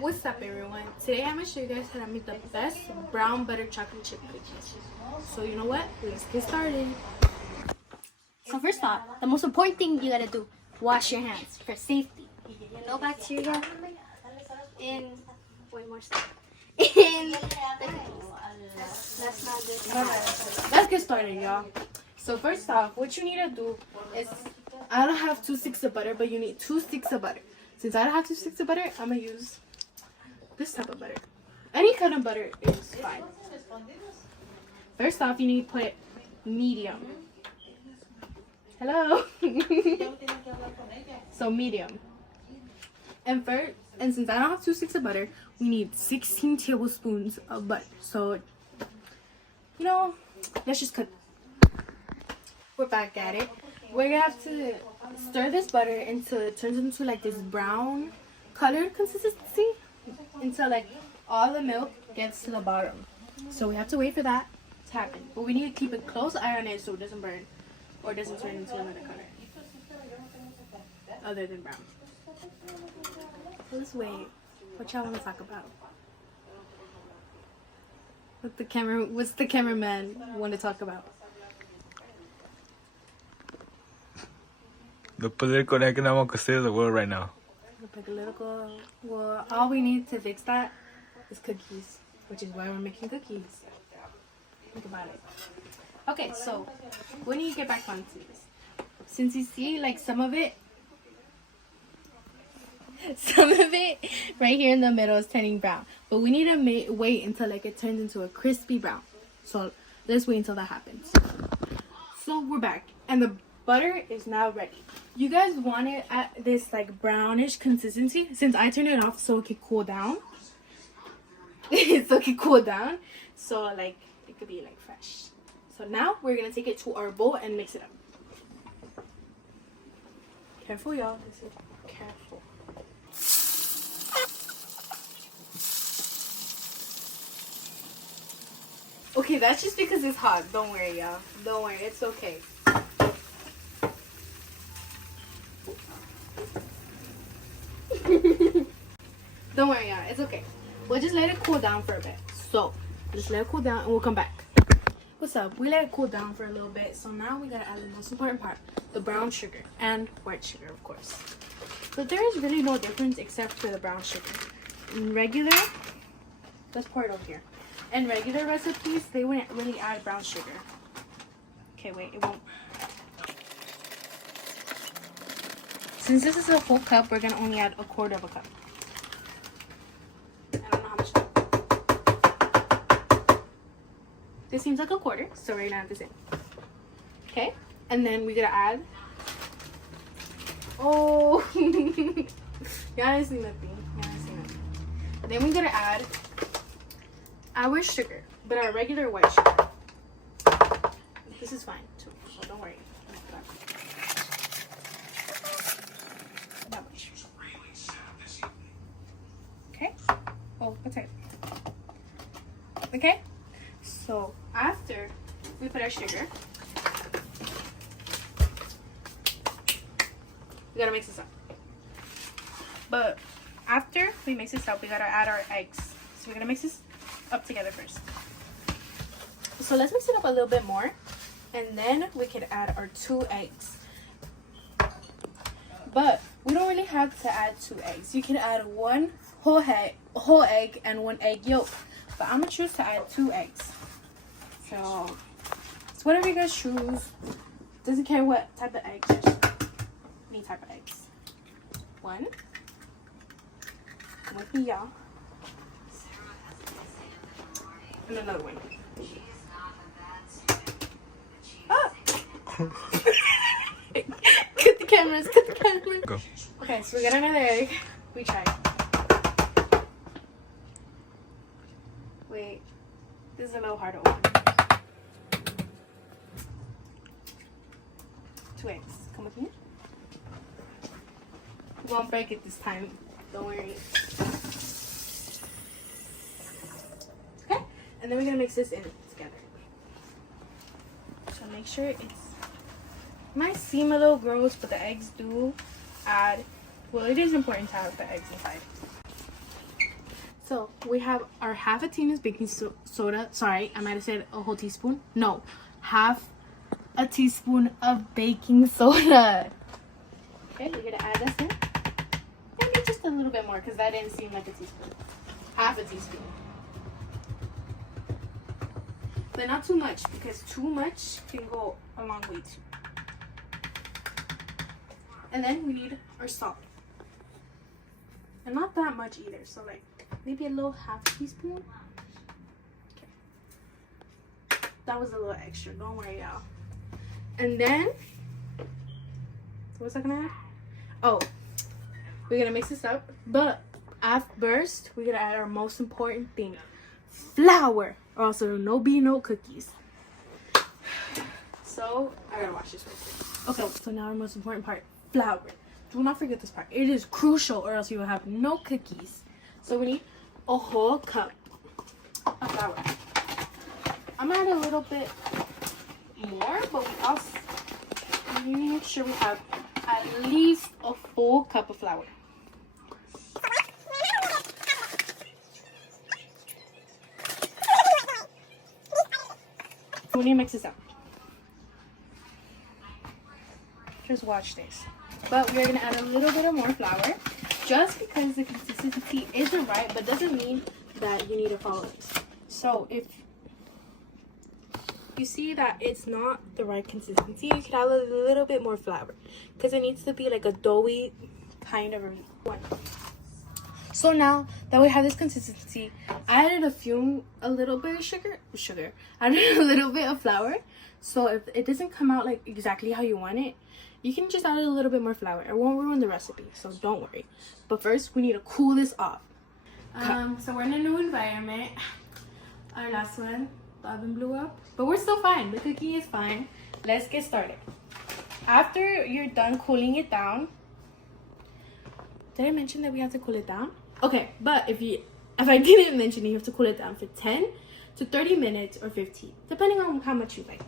What's up, everyone? Today I'm gonna show you guys how to make the best brown butter chocolate chip cookies. So you know what? Let's get started. So first off, the most important thing you gotta do, wash your hands for safety. No bacteria in way more stuff. In the cookies. That's not good. Let's get started, y'all. So first off, what you need to do is, I don't have 2 sticks of butter, but you need 2 sticks of butter. Since I don't have 2 sticks of butter, I'm gonna use this type of butter. Any kind of butter is fine. First off, you need to put medium. Hello. So medium. And since I don't have 2 sticks of butter, we need 16 tablespoons of butter. So, you know, let's just cook. We're back at it. We're gonna have to stir this butter until it turns into like this brown colored consistency, until like all the milk gets to the bottom. So we have to wait for that to happen. But we need to keep a close eye on it so it doesn't burn or doesn't turn into another color other than brown. So let's wait. What y'all want to talk about? What's the cameraman want to talk about? The political and economical state of the world right now. The political, well, all we need to fix that is cookies, which is why we're making cookies. Think about it. Okay, so when you get back onto this, since you see like some of it right here in the middle is turning brown, but we need to wait until like it turns into a crispy brown. So let's wait until that happens. So we're back, and the butter is now ready. You guys want it at this like brownish consistency. Since I turned it off so it could cool down. So like it could be like fresh. So now we're gonna take it to our bowl and mix it up. Careful, y'all. This is careful. Okay, that's just because it's hot. Don't worry, y'all. Don't worry, it's okay. Don't worry, y'all. It's okay. We'll just let it cool down for a bit. So, just let it cool down and we'll come back. What's up? We let it cool down for a little bit. So now we gotta add the most important part. The brown sugar. And white sugar, of course. But there is really no difference except for the brown sugar. In regular, let's pour it over here. In regular recipes, they wouldn't really add brown sugar. Okay, wait, it won't. Since this is a full cup, we're gonna only add 1/4 of a cup. I don't know how much. This seems like 1/4, so we're gonna add this in. Okay, and then we're gonna add. Oh, y'all honestly nothing. Then we're gonna add our sugar, but our regular white sugar. This is fine too, so don't worry. Okay. Oh, what's it? Okay. So after we put our sugar, we gotta mix this up. But after we mix this up, we gotta add our eggs. So we're gonna mix this up together first. So let's mix it up a little bit more, and then we can add our 2 eggs. But we don't really have to add 2 eggs. You can add 1 whole egg and 1 egg yolk. But I'm gonna choose to add 2 eggs. So it's whatever you guys choose. Doesn't care what type of eggs, just any type of eggs. 1. Come with me, y'all. And another one. Ah! Cut the cameras. Go. Okay, so we got another egg. We tried. Wait, this is a little hard to open. 2 eggs. Come with me. We won't break it this time. Don't worry. Okay, and then we're gonna mix this in together. So make sure it's. Might seem a little gross, but the eggs do add. Well, it is important to have the eggs inside. So we have our half a teaspoon baking soda. Sorry, I might have said a whole teaspoon. No, half a teaspoon of baking soda. Okay, we're gonna add this in. Maybe just a little bit more because that didn't seem like a teaspoon. Half a teaspoon. But not too much because too much can go a long way too. And then we need our salt. And not that much either. So like maybe a little half teaspoon. Okay. That was a little extra. Don't worry, y'all. And then, what's that gonna add? Oh, we're gonna mix this up. But first, we're gonna add our most important thing, flour. Or else there will be no cookies. So I gotta wash this real quick. Okay, so now our most important part, flour. Do not forget this part. It is crucial or else you will have no cookies. So we need a whole cup of flour. I'm gonna add a little bit more, but we need to make sure we have at least a full cup of flour. We need to mix this up. Just watch this. But we're gonna add a little bit of more flour, just because the consistency isn't right, but doesn't mean that you need to follow this. So if you see that it's not the right consistency, you can add a little bit more flour, because it needs to be like a doughy kind of one. So now that we have this consistency, I added a little bit of sugar. I added a little bit of flour. So if it doesn't come out like exactly how you want it, you can just add a little bit more flour. It won't ruin the recipe, so don't worry. But first, we need to cool this off. So we're in a new environment. Our last one, the oven blew up, but we're still fine. The cookie is fine. Let's get started. After you're done cooling it down, did I mention that we have to cool it down? Okay, but if I didn't mention it, you have to cool it down for 10 to 30 minutes or 15, depending on how much you like.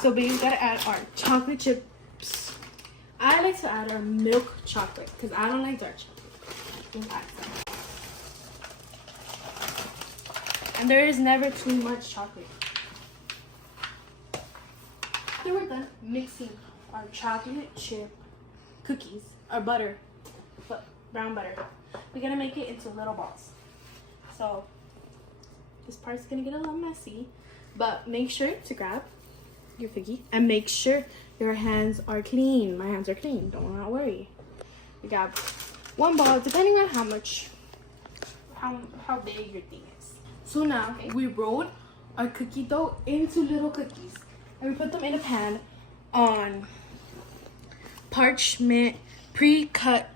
So baby, we gotta add our chocolate chips. I like to add our milk chocolate because I don't like dark chocolate. We'll add some. And there is never too much chocolate. After we're done mixing our chocolate chip cookies, our butter, brown butter, we're gonna make it into little balls. So this part's gonna get a little messy, but make sure to grab your figgy and make sure your hands are clean. My hands are clean, don't not worry. We got one ball, depending on how big your thing is. So now we rolled our cookie dough into little cookies and we put them in a pan on parchment pre-cut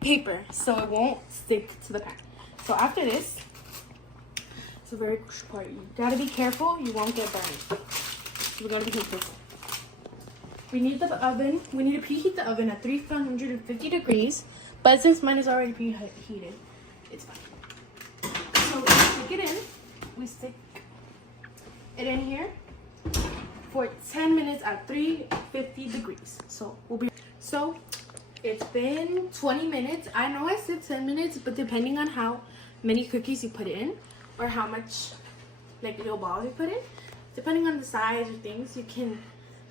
paper so it won't stick to the pan. So after this, it's a very crucial part. You gotta be careful, you won't get burned. You gotta be careful. We need to preheat the oven at 350 degrees, but since mine is already preheated, it's fine. So we stick it in. We stick it in here for 10 minutes at 350 degrees. So it's been 20 minutes. I know I said 10 minutes, but depending on how many cookies you put in or how much like little balls you put in, depending on the size or things, you can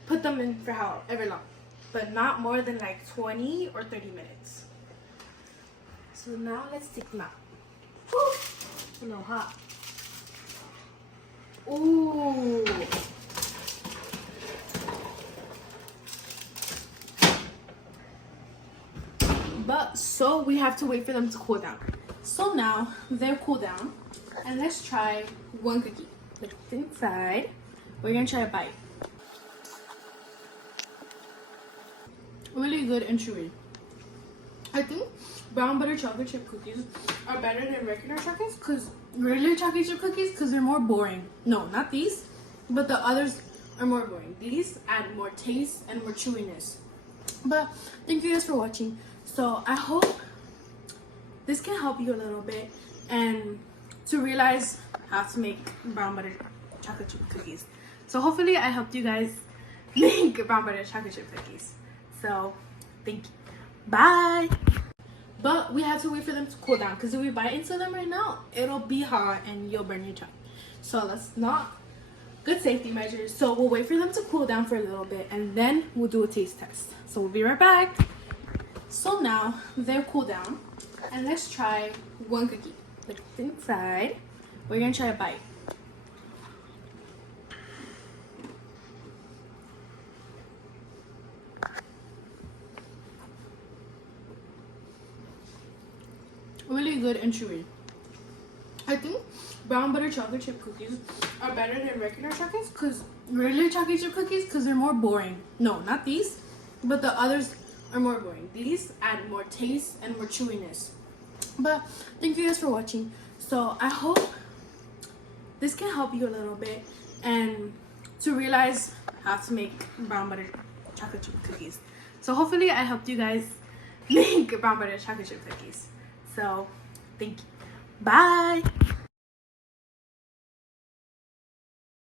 put them in for however long, but not more than like 20 or 30 minutes. So now let's take them out. Woo! It's a little hot. Ooh. But so we have to wait for them to cool down. So now they're cooled down, and let's try one cookie. Put it inside. We're gonna try a bite. Really good and chewy. I think brown butter chocolate chip cookies are better than regular chocolates because they're more boring. No, not these, but the others are more boring. These add more taste and more chewiness. But thank you guys for watching. So I hope this can help you a little bit and to realize how to make brown butter chocolate chip cookies. So hopefully I helped you guys make brown butter chocolate chip cookies. So thank you. Bye. But we have to wait for them to cool down, because if we bite into them right now, it'll be hot and you'll burn your tongue. So let's not. Good safety measures. So we'll wait for them to cool down for a little bit, and then we'll do a taste test. So we'll be right back. So now they're cooled down, and let's try one cookie. Look inside. We're gonna try a bite. Really good and chewy. I think brown butter chocolate chip cookies are better than regular chocolates, because regular chocolate chip cookies, because they're more boring. No, not these, but the others are more boring. These add more taste and more chewiness. But thank you guys for watching. So I hope this can help you a little bit and to realize how to make brown butter chocolate chip cookies. So hopefully I helped you guys make brown butter chocolate chip cookies. So thank you. Bye.